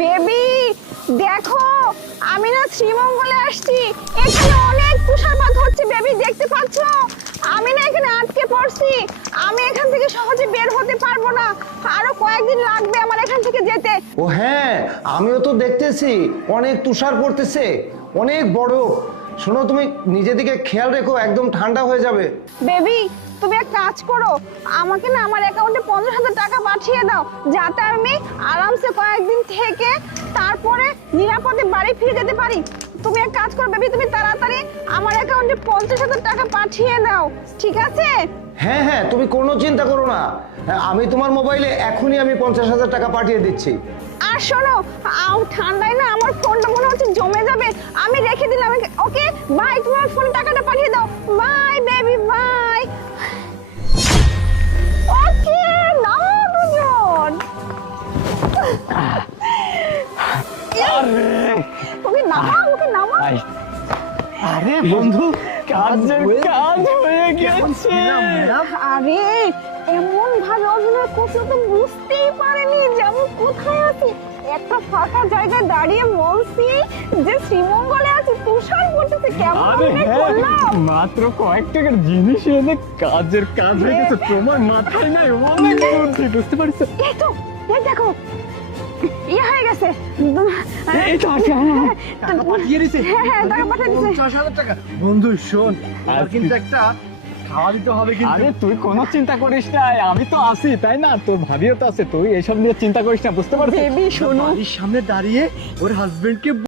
Baby দেখো, আমি না শ্রীমঙ্গলে আসছি। এখানে অনেক তুষারপাত হচ্ছে বেবি, দেখতে পাচ্ছ? আমি না এখানে আটকে পড়ছি। আমি এখান থেকে সহজে বের হতে পারবো না, আরো কয়েকদিন লাগবে আমার এখান থেকে যেতে। ও হ্যাঁ, আমিও তো দেখতেছি অনেক তুষার পড়তেছে, অনেক বড়। শোনো, তুমি নিজের দিকে খেয়াল রেখো, একদম ঠান্ডা হয়ে যাবে। বেবি তুমি এক কাজ করো, আমাকে না আমার অ্যাকাউন্টে 50,000 টাকা পাঠিয়ে দাও, যাতে আমি আরামসে কয়েকদিন থেকে তারপরে নিরাপদে বাড়ি ফিরে যেতে পারি। তুমি এক কাজ করো বেবি, তুমি তাড়াতাড়ি আমার অ্যাকাউন্টে 50,000 টাকা পাঠিয়ে দাও, ঠিক আছে? হ্যাঁ হ্যাঁ, তুমি কোনো চিন্তা করো না, আমি তোমার মোবাইলে এখনই আমি 50,000 টাকা পাঠিয়ে দিচ্ছি। আর শোনো, ঠান্ডায় না আমার ফোনটা মনে হচ্ছে জমে যাবে, আমি রেখে দিলাম। ওকে বাই, তোমার ফোনে টাকাটা পাঠিয়ে দাও। Bye baby, bye. ওকে নাও দুজন। ওকে নামাও, ওকে নামাও। আরে বন্ধু, কাজ হয়ে গেছে। আরে এমন ভাবে অভিনয় করছো তো বুঝতেই পারেনি যে আমি কোথায় আছি। একটা ফাঁকা জায়গায় দাঁড়িয়ে বলছি যে শ্রীমঙ্গলে আছি, তুষার পড়তেছে। কেমন অভিনয় করলাম! মাত্র কয়েক টাকার জিনিস এনে কাজ হয়ে গেছে। তোমার মাথায় নাই অনেক বুদ্ধি, বুঝতে পারছো? এই তো, এই দেখো ইয়ে হয়ে গেছে। এই তো আছে, টাকা পাঠিয়ে দিছে। হ্যাঁ, টাকা পাঠিয়ে দিছে। 50,000 টাকা। বন্ধু শোন, আর কিন্তু একটা খাওয়া দিতে হবে কিন্তু। আরে তুই কোনো চিন্তা করিস না, আমি তো আছি, তাই না? তোর ভাবিও তো আছে, তুই এসব নিয়ে চিন্তা করিস না, বুঝতে পারছিস? বেবি শোনো, বাড়ির সামনে দাঁড়িয়ে ওর হাজবেন্ডকে